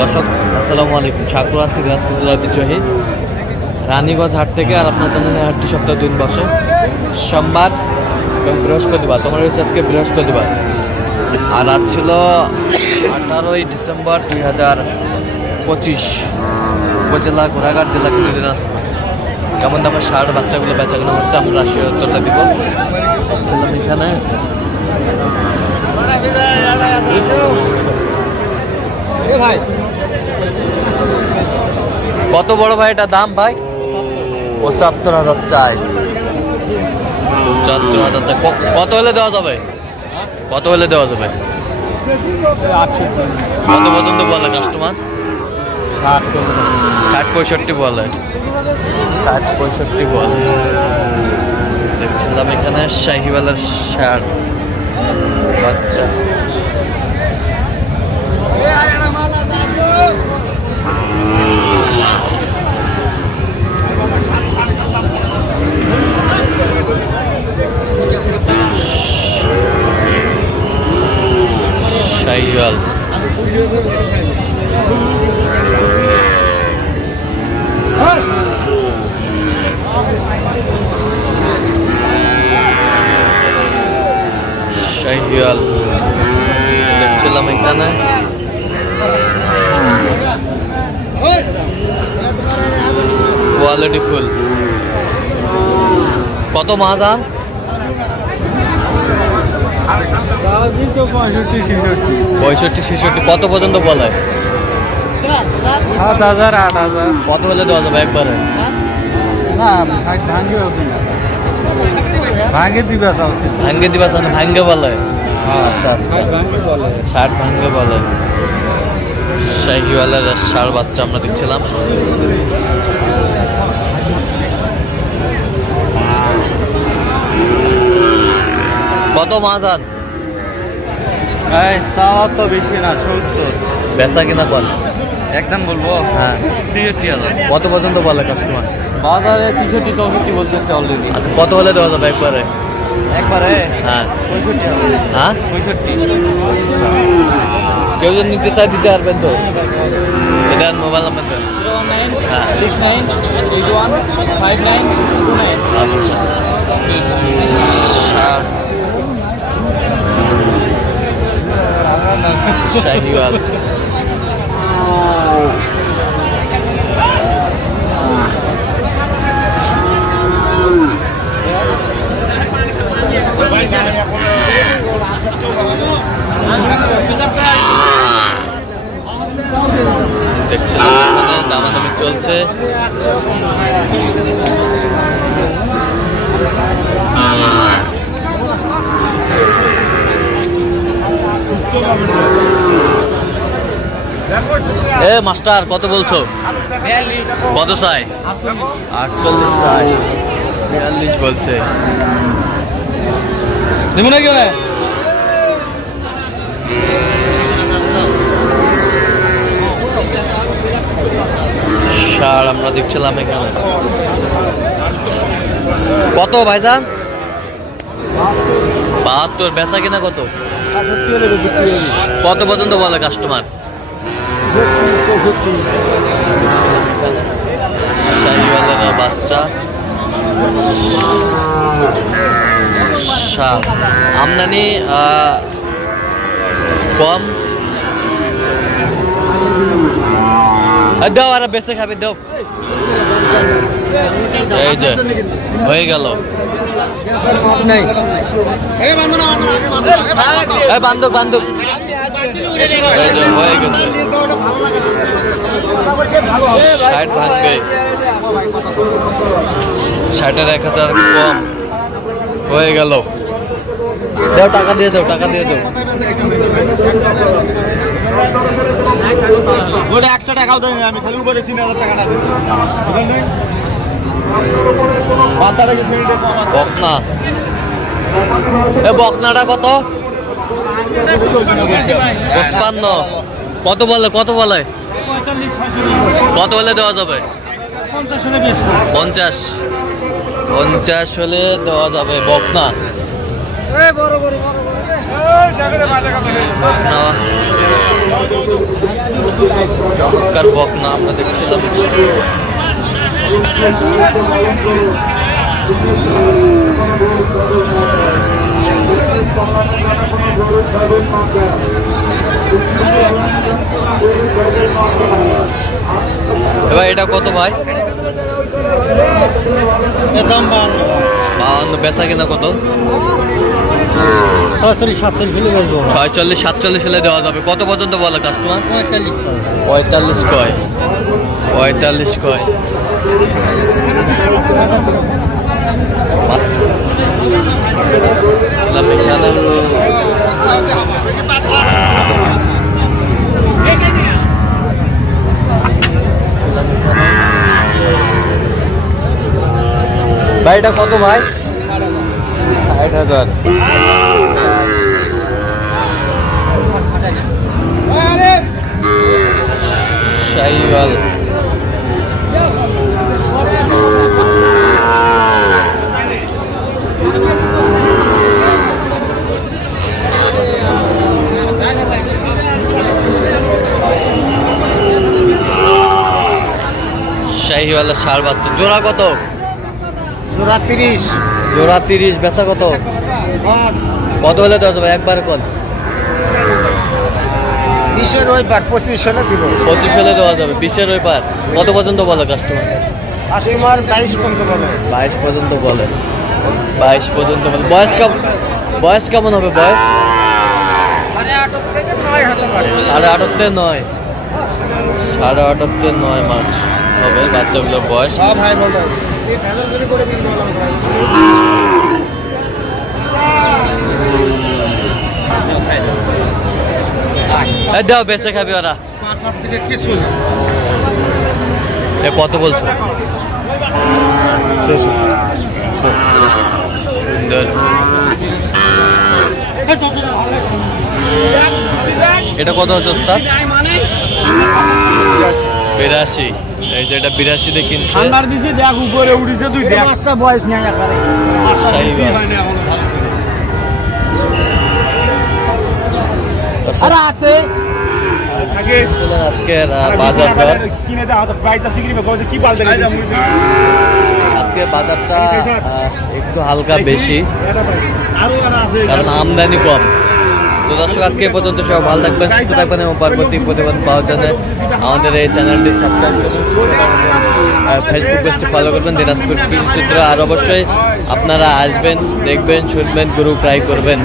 দর্শক, আসসালামু আলাইকুম। স্বাগত আছি দিনাজপুর জেলার ঐতিহ্যবাহী রানীগঞ্জ হাট থেকে আর আপনার জানেন হাটটি সপ্তাহে দিন বসে। সোমবার এবং বৃহস্পতিবার। তোমার হচ্ছে আজকে বৃহস্পতিবার। আর আজ ছিল আঠারোই ডিসেম্বর দুই হাজার পঁচিশ। উপজেলা ঘোড়াঘাট জেলা কিন্তু দিনাজপুর। কেমন দামের ষাট বাচ্চাগুলো বেচাগুলো হচ্ছে, আমরা রাশিয়ার উত্তরটা দিব। এখানে। কত বড় ভাই এটা দাম ভাই? পঁচাত্তর হাজার চাই। পঁচাত্তর হাজার চাই। কত হলে দেওয়া যাবে? কত হলে দেওয়া যাবে? কত পর্যন্ত বলে কাস্টমার ষাট পঁয়ষট্টি বলে। ষাট পঁয়ষট্টি বলে। দেখছিলাম এখানে শাহিওয়ালার ষাট বাচ্চা শাহিওয়াল শাহিওয়াল দেখছিলাম এখানে। কোয়ালিটি ফুল কত মাহাজান পঁয়ষট্টি, ছেষট্টি, কত পর্যন্ত বলে হাজার আট হাজার কত হলে দেওয়া যাবে একবারে? ভাঙ্গে না, ভাঙ্গে দিবে দিবা ভাঙ্গে আচ্ছা আচ্ছা। ষাট ভাঙ্গে বলে ষাট বাচ্চা আমরা দেখছিলাম। কত মাজান এই সাওয়া তো বেশি না সত্তর। বেচা কিনা কর। একদম বলব? হ্যাঁ। ছিয়াত্তর হাজার। কত পর্যন্ত বলে কাস্টমার বাজারে তেষট্টি চৌষট্টি বলতেছে অলরেডি আচ্ছা কত হলে দেওয়া যাবে একবারে? একবারে? হ্যাঁ। পঁয়ষট্টি হ্যাঁ? পঁয়ষট্টি। কেউ যদি নিতে চায় দিতে পারবেন তো। সেটা মোবাইল নাম্বার দেন। নাইন হ্যাঁ। Six nine eight one five nine two nine আচ্ছা। শাহিওয়াল দেখছিলাম এখানে দামাদামি চলছে। এ, মাস্টার, কত বলছো? কত চাই আটচল্লিশ। চাই বিয়াল্লিশ বলছে। আমরা দেখছিলাম এখানে। কত, ভাইজান? বাহাত্তর, বেচা কিনা কত? কত পর্যন্ত বলে কাস্টমার বাচ্চা। আমদানি কম। দাও আর বেঁচে খাবি দাও। এই যে হয়ে গেল। এই বান্ধব বান্ধব হয়ে গেছে ষাট ভাঙবে ষাটের এক হাজার কম। হয়ে গেল দাও টাকা দিয়ে দাও টাকা দিয়ে দাও একটা টাকাও দেয়নি, আমি খালি উপরে তিন হাজার টাকাটা বকনা। এ বকনাটা কত? পঁচপান্ন। কত বলে কত বলে? কত হলে দেওয়া যাবে? পঞ্চাশ। পঞ্চাশ হলে দেওয়া যাবে বকনা। বকনা। চমৎকার বকনা আমরা দেখছিলাম। এবার এটা কত ভাই? দাম বাহান্ন। বেচা কিনা কত? ছয়চল্লিশ সাতচল্লিশ হলে বেচবো সাতচল্লিশ হলে দেওয়া যাবে। কত পর্যন্ত বলে কাস্টমার পঁয়তাল্লিশ পঁয়তাল্লিশ কয়। পঁয়তাল্লিশ কয়। ছিলাম এখানে ছিলাম এখানে। ভাই এটা কত ভাই ষাট হাজার শাহিওয়াল শাহিওয়ালের সার বাচ্চা জোড়া কত? জোড়া তিরিশ। জোড়া তিরিশ বেচা কত? কত? হলে দেওয়া যাবে? একবারে কত বিশের ওই পঁচিশ হলে দিব। পঁচিশ হলে দেওয়া যাবে বিশের ওই পার কত পর্যন্ত বলে কাস্টমার বাইশ পর্যন্ত বলে। বাইশ পর্যন্ত বলে। বাইশ পর্যন্ত বলে। বয়স কেমন বয়স কেমন হবে বয়স? সাড়ে থেকে নয় সাড়ে নয় মাস। হবে বাচ্চাগুলোর বয়স। সব হাই ভোল্টেজ দাও বেঁচে খাবি ওরা। এ কত বলছো? সুন্দর। এটা কত হচ্ছে বিরাশি। এই যে এটা বিরাশিতে কিনছে। ঠান্ডার বেশি দেখ উপরে উঠিছে তুই দেখ। বয়স নেই একারে। শাহিওয়াল। আরে আছে। আজকের বাজার দর। কিনে কি পাল্টে আজকে বাজারটা একটু হালকা বেশি। আরও আছে। কারণ আমদানি কম। তো দর্শক, আজকে পর্যন্ত সব ভালো থাকবেন, সুস্থ থাকবেন এবং পরবর্তী প্রতিবেদন পাওয়ার জন্য আমাদের এই চ্যানেলটি সাবস্ক্রাইব করুন ফেসবুক পেজটি ফলো করবেন, দিনাজপুর চিত্র আর অবশ্যই আপনারা আসবেন, দেখবেন, শুনবেন গুরু ট্রাই করবেন।